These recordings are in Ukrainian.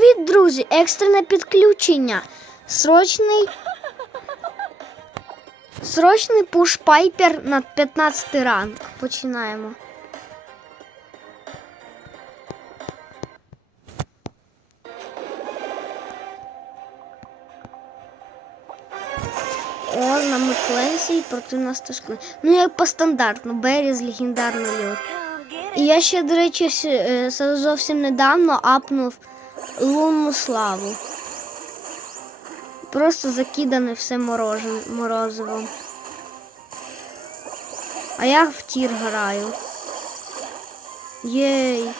Привіт, друзі! Екстрене підключення. Срочний. Срочний пуш пайпер на 15 ранг. Починаємо. О, нами Кленсі проти нас Кленсі. Ну, як по стандартну, Беррі з льот. І я ще, до речі, е, зовсім недавно апнув лунну славу. Просто закидане все морозивом. А я в тір граю. Єй.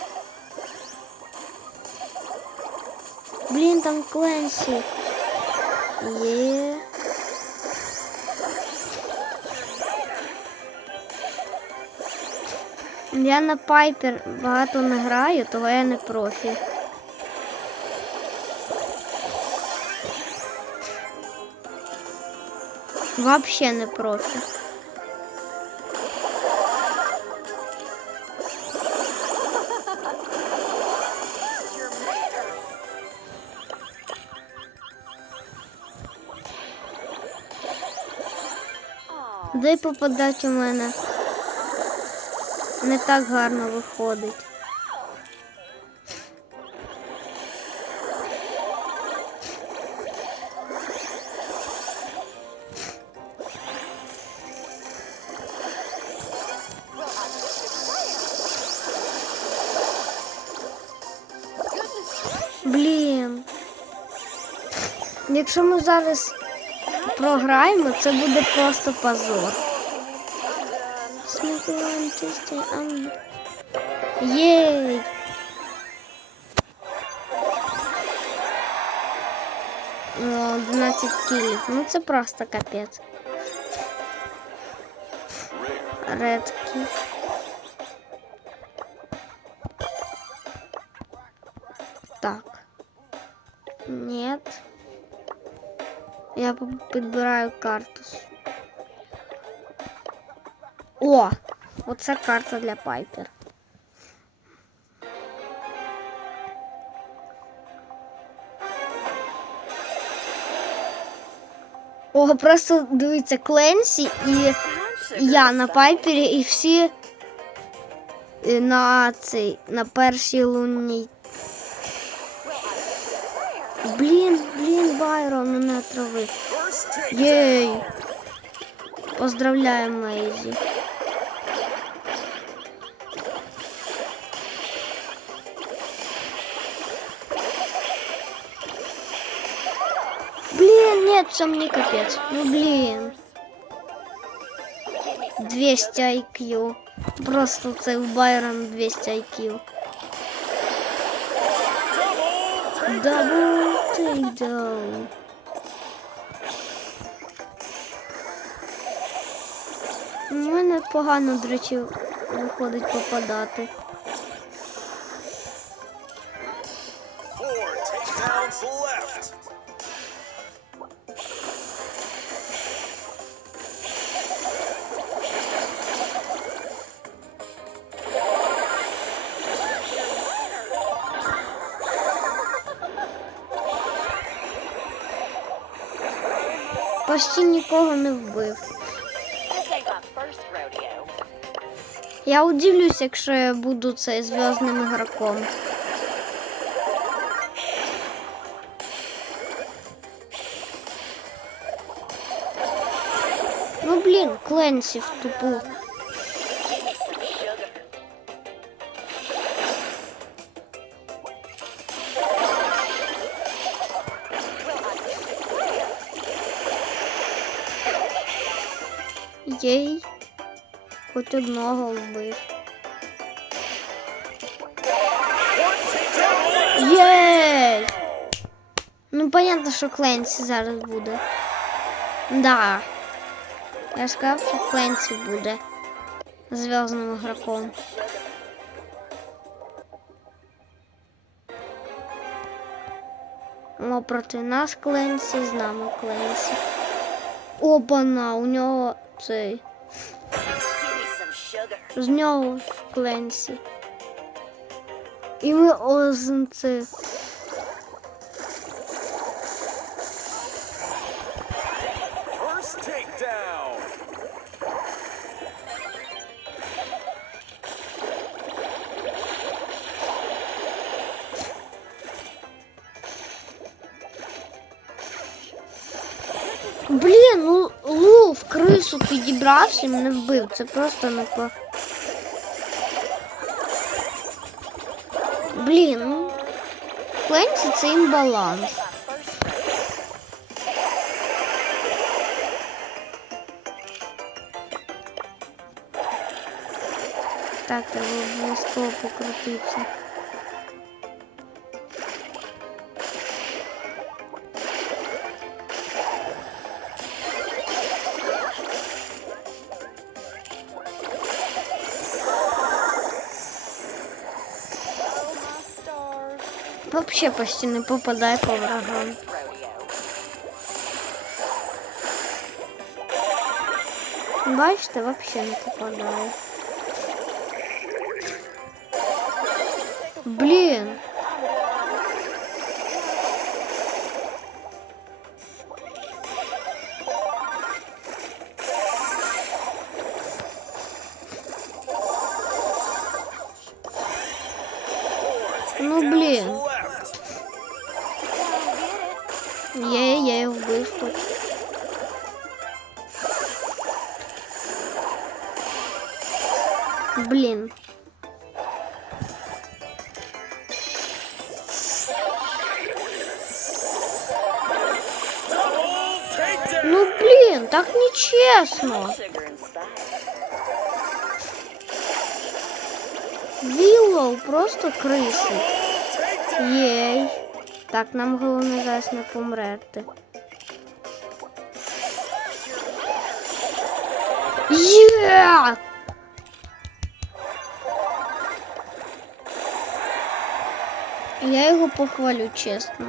Блін, там Кленсі. Є. Я на Пайпер багато не граю, того я не профі. Вообще не профі. Дай попадать у мене. Не так гарно виходить. Якщо ми зараз програємо, це буде просто позор. Смакуємо чисті ам. Єй! О, 12 кілів. Ну це просто капець. Редкі. Так. Нет. Я підбираю картус. О! Оце карта для Пайпер. О, просто дивіться Кленсі і я на Пайпері, і всі е, на цей на першій лунній. Байрон мене отравив. Єй! Поздравляю, Мейзі. Блин, нет, что мне капец. Ну блин. 200 IQ. Просто це у Байрон 200 IQ. Тейкдаун. У мене погано, до речі, виходить попадати. Почти нікого не вбив. Я удивлюсь, якщо я буду цей зв'язним ігроком. Ну блін, кленців тупу. Єй. Хоч одного вбив. Єй! Ну, понятно, що Кленсі зараз буде. Да. Я ж сказав, що Кленсі буде зв'язним ігроком. О, проти нас Кленсі, з нами Кленсі. Опана, у нього цей. Знову в Кленсі. І ми озенце. Блин, ну крису підібрався і мене вбив. Це просто не по. Блін, ну. Кленсі це імбаланс. Так, треба обов'язково покрутитися. Вообще почти не попадає по врагам. Rodeo. Бачите, вообще не попадає. Блін. Spice. Віллоу просто. Takedown. Єй. Так, нам головне зараз не помрерти. Є! Я його похвалю, чесно.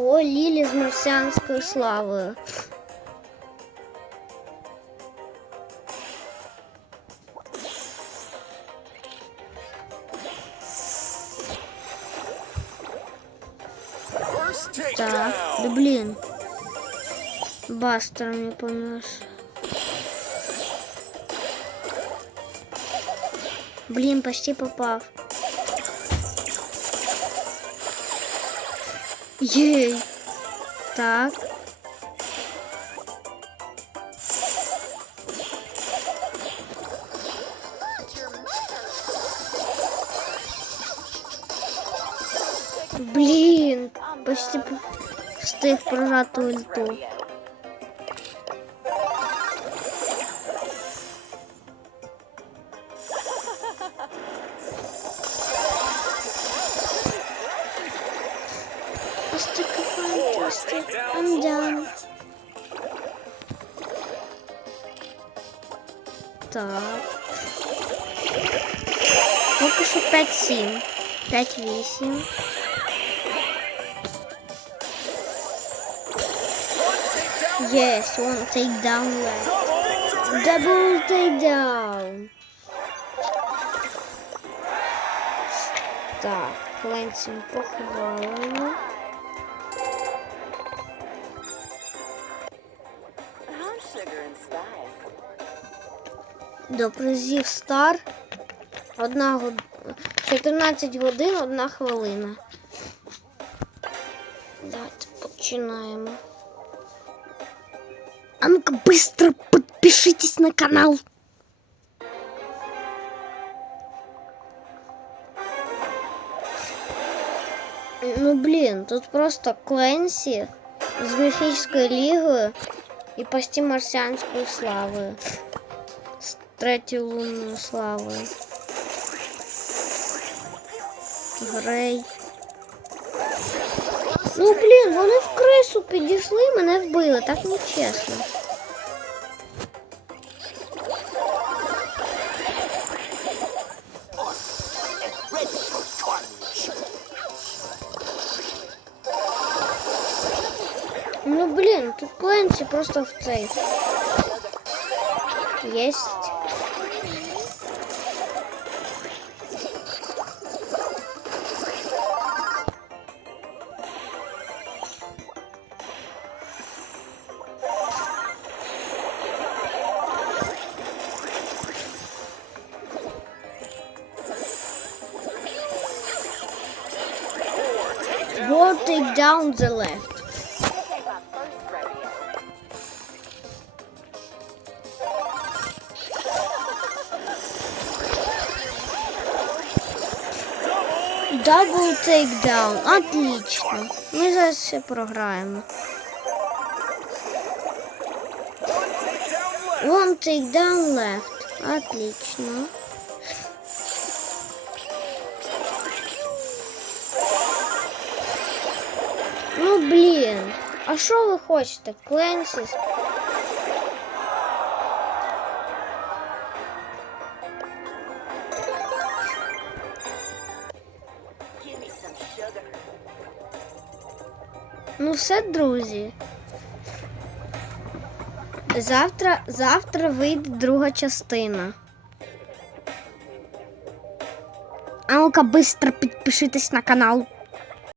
О, Лілі з марсіанською славою. First Так, takedown. да блин. Бастер мне помеш. Блин, почти попав. Ей. Так. Блин, почти встиг прожати ульту. Так. Поки що 5-7. 5-8. One takedown. Yes, one takedown left. Double Double takedown. Так, Кленсін похвалено. До призів стар. Одна год... 14 годин, одна хвилина. Давайте починаємо. А ну-ка быстро подпишитесь на канал. Ну блін, тут просто Кленсі з міфічною лігою і почти марсіанською славою. З третьою лунною славою. Грей. Ну блін, вони в крису підійшли, мене вбили, так нечесно. блін, тут Кленсі просто в цей. Єсть. War take down the left. Take. Double takedown. Отлично. Ми зараз ще програємо. One. One takedown left. Отлично. А що ви хочете? Кленсіс? Ну все, друзі. Завтра, завтра вийде друга частина. А ну-ка, швидко підпишитесь на канал.